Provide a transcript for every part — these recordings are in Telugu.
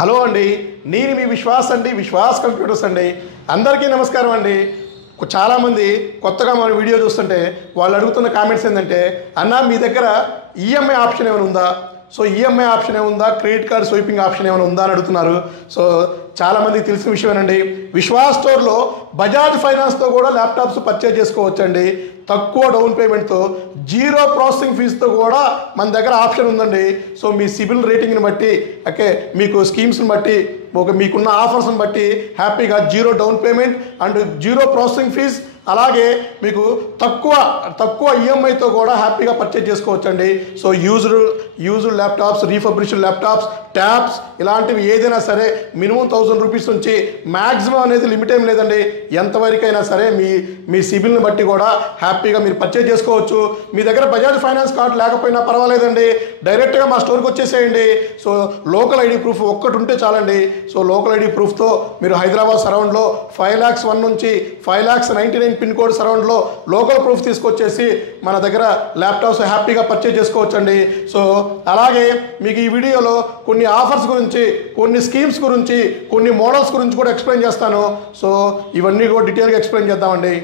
హలో అండి, నేను మీ విశ్వాస్ అండి, విశ్వాస్ కంప్యూటర్స్ అండి. అందరికీ నమస్కారం అండి. చాలామంది కొత్తగా మన వీడియో చూస్తుంటే వాళ్ళు అడుగుతున్న కామెంట్స్ ఏంటంటే, అన్న మీ దగ్గర ఈఎంఐ ఆప్షన్ ఏమైనా ఉందా? సో ఈఎంఐ ఆప్షన్ ఏముందా, క్రెడిట్ కార్డ్ స్వైపింగ్ ఆప్షన్ ఏమైనా ఉందా అని అడుగుతున్నారు. సో చాలామందికి తెలిసిన విషయమేనండి, విశ్వాస్ స్టోర్లో బజాజ్ ఫైనాన్స్తో కూడా ల్యాప్టాప్స్ పర్చేజ్ చేసుకోవచ్చండి. తక్కువ డౌన్ పేమెంట్తో, జీరో ప్రాసెసింగ్ ఫీజుతో కూడా మన దగ్గర ఆప్షన్ ఉందండి. సో మీ సిబిల్ రేటింగ్ని బట్టి, ఓకే, మీకు స్కీమ్స్ని బట్టి, మీకున్న ఆఫర్స్ని బట్టి హ్యాపీగా zero down payment and zero processing fees, అలాగే మీకు తక్కువ ఈఎంఐతో కూడా హ్యాపీగా పర్చేజ్ చేసుకోవచ్చండి. So used laptops, refurbished laptops, tabs ఇలాంటివి ఏదైనా సరే మినిమం 1000 రూపీస్ నుంచి మ్యాక్సిమం అనేది లిమిట్ ఏం లేదండి. ఎంతవరకైనా సరే మీ సిబిల్ని బట్టి కూడా హ్యాపీగా మీరు పర్చేజ్ చేసుకోవచ్చు. మీ దగ్గర బజాజ్ ఫైనాన్స్ కార్డు లేకపోయినా పర్వాలేదండి, డైరెక్ట్గా మా స్టోర్కి వచ్చేసేయండి. సో లోకల్ ఐడి ప్రూఫ్ ఒక్కటి ఉంటే చాలండి. సో లోకల్ ఐడి ప్రూఫ్తో మీరు హైదరాబాద్ సరౌండ్లో 5,01,000 నుంచి 5,99,000 పిన్ కోడ్ సరౌండ్లో లోకల్ ప్రూఫ్ తీసుకొచ్చేసి మన దగ్గర ల్యాప్టాప్స్ హ్యాపీగా పర్చేజ్ చేసుకోవచ్చండి. సో అలాగే మీకు ఈ వీడియోలో కొన్ని ఆఫర్స్ గురించి, కొన్ని స్కీమ్స్ గురించి, కొన్ని మోడల్స్ గురించి కూడా ఎక్స్ప్లెయిన్ చేస్తాను. సో ఇవన్నీ కూడా డీటెయిల్గా ఎక్స్ప్లెయిన్ చేద్దామండి.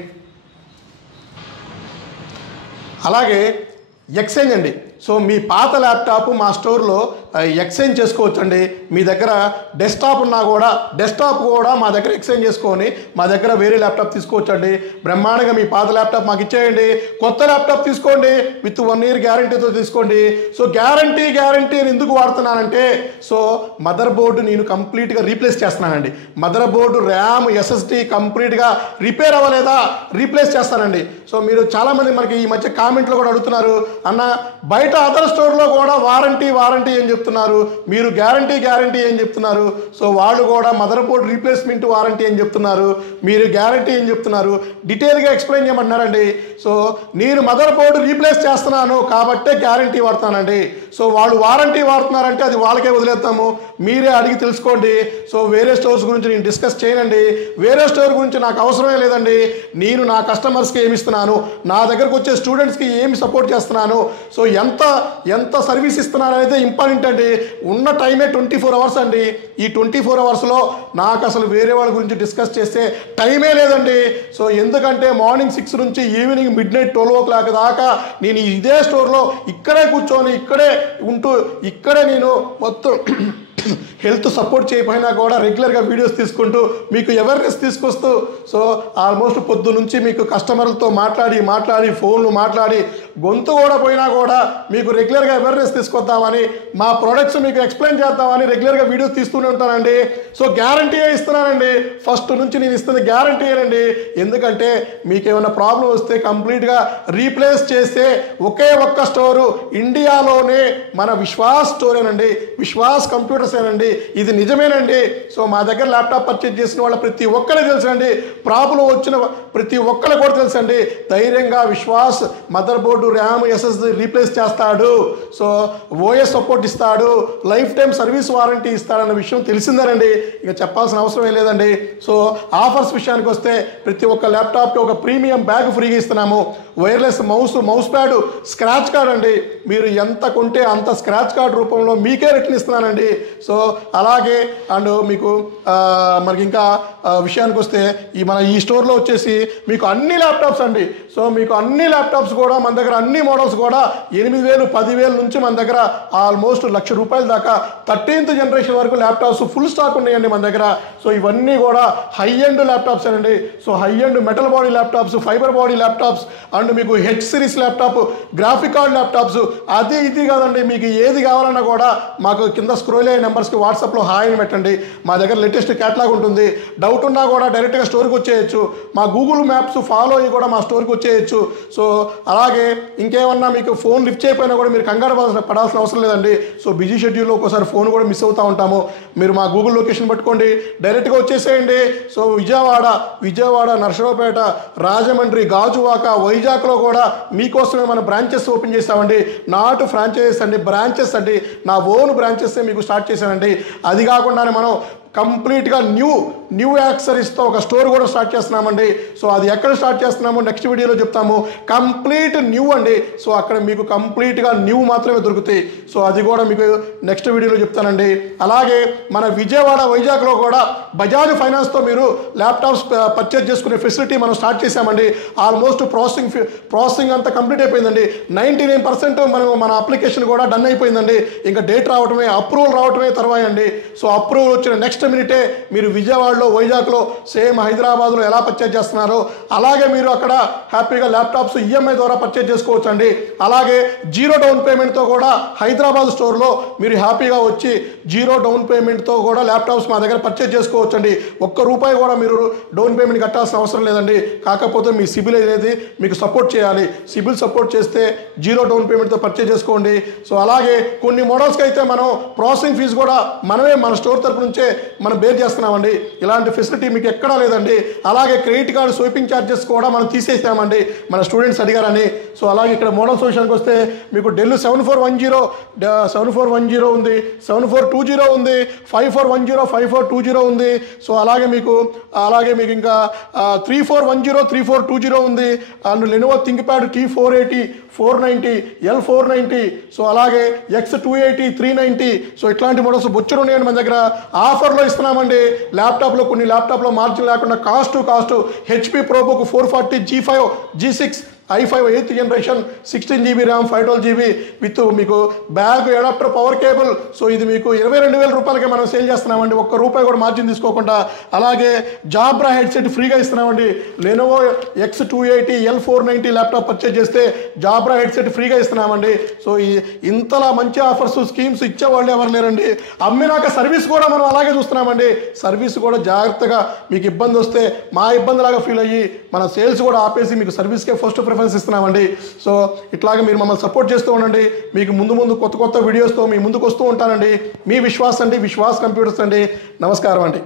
అలాగే ఎక్స్చేంజ్ అండి. సో మీ పాత ల్యాప్టాప్ మా స్టోర్లో ఎక్స్చేంజ్ చేసుకోవచ్చండి. మీ దగ్గర డెస్క్టాప్ ఉన్నా కూడా డెస్క్టాప్ కూడా మా దగ్గర ఎక్స్చేంజ్ చేసుకొని మా దగ్గర వేరే ల్యాప్టాప్ తీసుకోవచ్చండి. బ్రహ్మాండంగా మీ పాత ల్యాప్టాప్ మాకు ఇచ్చేయండి, కొత్త ల్యాప్టాప్ తీసుకోండి, విత్ 1 year గ్యారంటీతో తీసుకోండి. సో గ్యారంటీ అని ఎందుకు వాడుతున్నానంటే, సో మదర్ బోర్డు నేను కంప్లీట్గా రీప్లేస్ చేస్తున్నానండి. మదర్ బోర్డు, ర్యామ్, ఎస్ఎస్డి కంప్లీట్గా రిపేర్ అవ్వలేదా, రీప్లేస్ చేస్తానండి. సో మీరు చాలామంది మనకి ఈ మధ్య కామెంట్లో కూడా అడుగుతున్నారు, అన్న బయట అదర్ స్టోర్లో కూడా వారంటీ అని చెప్తున్నారు, మీరు గ్యారంటీ అని చెప్తున్నారు. సో వాళ్ళు కూడా మదర్ బోర్డ్ రీప్లేస్మెంట్ వారంటీ అని చెప్తున్నారు, మీరు గ్యారంటీ అని చెప్తున్నారు. డీటెయిల్గా ఎక్స్ప్లెయిన్ చేయమంటున్నారండి. సో నేను మదర్ బోర్డు రీప్లేస్ చేస్తున్నాను కాబట్టే గ్యారంటీ వాడుతానండి. సో వాళ్ళు వారంటీ వాడుతున్నారంటే అది వాళ్ళకే వదిలేస్తాము, మీరే అడిగి తెలుసుకోండి. సో వేరే స్టోర్స్ గురించి నేను డిస్కస్ చేయనండి, వేరే స్టోర్ గురించి నాకు అవసరమే లేదండి. నేను నా కస్టమర్స్కి ఏమి ఇస్తున్నాను, నా దగ్గరకు వచ్చే స్టూడెంట్స్కి ఏమి సపోర్ట్ చేస్తున్నాను, సో ఎంత సర్వీస్ ఇస్తున్నారు అనేది ఇంపార్టెంట్ అండి. ఉన్న టైమే 24 hours అండి. ఈ 24 hoursలో నాకు అసలు వేరే వాళ్ళ గురించి డిస్కస్ చేస్తే టైమే లేదండి. సో ఎందుకంటే మార్నింగ్ 6 నుంచి ఈవినింగ్ midnight 12 o'clock దాకా నేను ఇదే స్టోర్లో ఇక్కడే కూర్చొని, ఇక్కడే ఉంటూ, ఇక్కడే నేను మొత్తం హెల్త్ సపోర్ట్ చేయకపోయినా కూడా రెగ్యులర్గా వీడియోస్ తీసుకుంటూ మీకు అవేర్నెస్ తీసుకొస్తూ, సో ఆల్మోస్ట్ పొద్దు నుంచి మీకు కస్టమర్లతో మాట్లాడి ఫోన్లు మాట్లాడి గొంతు కూడా పోయినా కూడా మీకు రెగ్యులర్గా అవేర్నెస్ తీసుకొద్దామని, మా ప్రోడక్ట్స్ మీకు ఎక్స్ప్లెయిన్ చేద్దామని రెగ్యులర్గా వీడియోస్ తీస్తూనే ఉంటానండి. సో గ్యారంటీ ఇస్తున్నానండి, ఫస్ట్ నుంచి నేను ఇస్తుంది గ్యారంటీ అండి. ఎందుకంటే మీకు ఏమైనా ప్రాబ్లం వస్తే కంప్లీట్గా రీప్లేస్ చేస్తే ఒకే ఒక్క స్టోరు ఇండియాలోనే మన విశ్వాస్ స్టోరేనండి, విశ్వాస్ కంప్యూటర్స్ ఏనండి. ఇది నిజమేనండి. సో మా దగ్గర ల్యాప్టాప్ పర్చేజ్ చేసిన వాళ్ళ ప్రతి ఒక్కరికి తెలుసండి, ప్రాబ్లం వచ్చిన ప్రతి ఒక్కరికి కూడా తెలుసండి. ధైర్యంగా Vishwas mother board, RAM, SSD replace చేస్తాడు. సో ఓఎస్ సపోర్ట్ ఇస్తాడు, లైఫ్ టైం సర్వీస్ వారంటీ ఇస్తాడన్న విషయం తెలిసిందేనండి, ఇక చెప్పాల్సిన అవసరం ఏం లేదండి. సో ఆఫర్స్ విషయానికి వస్తే ప్రతి ఒక్క ల్యాప్టాప్కి ఒక ప్రీమియం బ్యాగ్ ఫ్రీగా ఇస్తున్నాము. Wireless mouse pad, scratch card అండి. మీరు ఎంత కొంటే అంత స్క్రాచ్ కార్డ్ రూపంలో మీకే రిటర్న్ ఇస్తున్నానండి. సో అలాగే అండ్ మీకు మనకి ఇంకా విషయానికి వస్తే మన ఈ స్టోర్లో వచ్చేసి మీకు అన్ని ల్యాప్టాప్స్ అండి. సో మీకు అన్ని ల్యాప్టాప్స్ కూడా మన దగ్గర, అన్ని మోడల్స్ కూడా 8,000, 10,000 నుంచి మన దగ్గర ఆల్మోస్ట్ ₹1,00,000 దాకా 13th generation వరకు ల్యాప్టాప్స్ ఫుల్ స్టాక్ ఉన్నాయండి మన దగ్గర. సో ఇవన్నీ కూడా హై ఎండ్ ల్యాప్టాప్స్ అండి. So high end metal body laptops, fibre body laptops and మీకు H series laptop, graphic card laptops, అది ఇది కాదండి, మీకు ఏది కావాలన్నా కూడా మాకు కింద స్క్రోల్ అయ్యే నెంబర్స్కి వాట్సాప్లో హాయ్ అని పెట్టండి. మా దగ్గర లేటెస్ట్ క్యాటలాగ్ ఉంటుంది. డౌట్ ఉన్నా కూడా డైరెక్ట్గా స్టోర్కి వచ్చేయచ్చు. మా గూగుల్ మ్యాప్స్ ఫాలో అయ్యి కూడా మా స్టోర్కి వచ్చేయచ్చు. సో అలాగే ఇంకేమన్నా మీకు ఫోన్ లిఫ్ట్ చేయకపోయినా కూడా మీరు కంగారు పడాల్సిన అవసరం లేదండి. సో బిజీ షెడ్యూల్లో ఒక్కోసారి ఫోన్ కూడా మిస్ అవుతూ ఉంటాము. మీరు మా గూగుల్ లొకేషన్ పట్టుకోండి, డైరెక్ట్గా వచ్చేసేయండి. సో విజయవాడ, నర్సరావుపేట, రాజమండ్రి, గాజువాక, వైజాగ్లో కూడా మీకోసమే మన బ్రాంచెస్ ఓపెన్ చేస్తామండి. నాట్ ఫ్రాంచైజెస్ అండి, బ్రాంచెస్ అండి. నా ఓన్ బ్రాంచెస్ మీకు స్టార్ట్ చేశానండి. అది కాకుండానే మనం కంప్లీట్గా న్యూ యాక్సరీస్తో ఒక స్టోర్ కూడా స్టార్ట్ చేస్తున్నామండి. సో అది ఎక్కడ స్టార్ట్ చేస్తున్నామో నెక్స్ట్ వీడియోలో చెప్తాము. కంప్లీట్ న్యూ అండి. సో అక్కడ మీకు కంప్లీట్గా న్యూ మాత్రమే దొరుకుతాయి. సో అది కూడా మీకు నెక్స్ట్ వీడియోలో చెప్తానండి. అలాగే మన విజయవాడ వైజాగ్లో కూడా బజాజ్ ఫైనాన్స్తో మీరు ల్యాప్టాప్స్ పర్చేజ్ చేసుకునే ఫెసిలిటీ మనం స్టార్ట్ చేశామండి. ఆల్మోస్ట్ ప్రాసెసింగ్ అంతా కంప్లీట్ అయిపోయిందండి. 99% మన అప్లికేషన్ కూడా డన్ అయిపోయిందండి. ఇంకా డేట్ రావటమే, అప్రూవల్ రావటమే తర్వాయండి. సో అప్రూవల్ వచ్చిన నెక్స్ట్ మినిటే మీరు విజయవాడలో వైజాగ్లో సేమ్ హైదరాబాద్లో ఎలా పర్చేజ్ చేస్తున్నారో అలాగే మీరు అక్కడ హ్యాపీగా ల్యాప్టాప్స్ ఈఎంఐ ద్వారా పర్చేజ్ చేసుకోవచ్చు అండి. అలాగే జీరో డౌన్ పేమెంట్తో కూడా హైదరాబాద్ స్టోర్లో మీరు హ్యాపీగా వచ్చి జీరో డౌన్ పేమెంట్తో కూడా ల్యాప్టాప్స్ మా దగ్గర పర్చేజ్ చేసుకోవచ్చు అండి. ₹1 కూడా మీరు డౌన్ పేమెంట్ కట్టాల్సిన అవసరం లేదండి. కాకపోతే మీ సిబిల్ అనేది మీకు సపోర్ట్ చేయాలి. సిబిల్ సపోర్ట్ చేస్తే జీరో డౌన్ పేమెంట్తో పర్చేజ్ చేసుకోండి. సో అలాగే కొన్ని మోడల్స్కి అయితే మనం ప్రాసెసింగ్ ఫీజు కూడా మనమే మన స్టోర్ తరపు నుంచే మనం బేర్ చేస్తున్నామండి. ఇలాంటి ఫెసిలిటీ మీకు ఎక్కడా లేదండి. అలాగే క్రెడిట్ కార్డు స్వైపింగ్ ఛార్జెస్ కూడా మనం తీసేసామండి, మన స్టూడెంట్స్ అడిగారని. సో అలాగే ఇక్కడ మోడల్స్ విషయానికి వస్తే మీకు డెల్ 7410 ఉంది, 7420 ఉంది, 5410, 5420 ఉంది. సో అలాగే మీకు ఇంకా 3410, 3420 ఉంది. And Lenovo ThinkPad T480, 490, L490. So అలాగే X280, 390. సో ఇట్లాంటి మోడల్స్ బొచ్చులు ఉన్నాయండి మన దగ్గర. ఆఫర్లో ఇస్తున్నామండి. కొన్ని ల్యాప్టాప్లో మార్జిన్ లేకుండా cost HP ProBook 440, G5, G6, i5 8th జనరేషన్, 16GB ర్యామ్, 512GB విత్ మీకు bag, adapter, power cable. So ఇది మీకు ₹22,000 మనం సేల్ చేస్తున్నామండి, ₹1 కూడా మార్జిన్ తీసుకోకుండా. అలాగే జాబ్రా హెడ్సెట్ ఫ్రీగా ఇస్తున్నామండి. Lenovo X280, L490 laptop purchase చేస్తే జాబ్రా హెడ్సెట్ ఫ్రీగా ఇస్తున్నామండి. సో ఇంతలా మంచి ఆఫర్స్, స్కీమ్స్ ఇచ్చేవాళ్ళు ఎవరు లేరండి. అమ్మినాక సర్వీస్ కూడా మనం అలాగే చూస్తున్నామండి. సర్వీస్ కూడా జాగ్రత్తగా మీకు ఇబ్బంది వస్తే మా ఇబ్బందిలాగా ఫీల్ అయ్యి మన సేల్స్ కూడా ఆపేసి మీకు సర్వీస్కే ఫస్ట్ ప్రిఫరెన్స్ ఇస్తున్నామండి. సో ఇట్లాగే మీరు మమ్మల్ని సపోర్ట్ చేస్తూ ఉండండి. మీకు ముందు కొత్త వీడియోస్తో మీ ముందుకు వస్తూ ఉంటానండి. మీ విశ్వాస్ కంప్యూటర్స్ అండి. నమస్కారం అండి.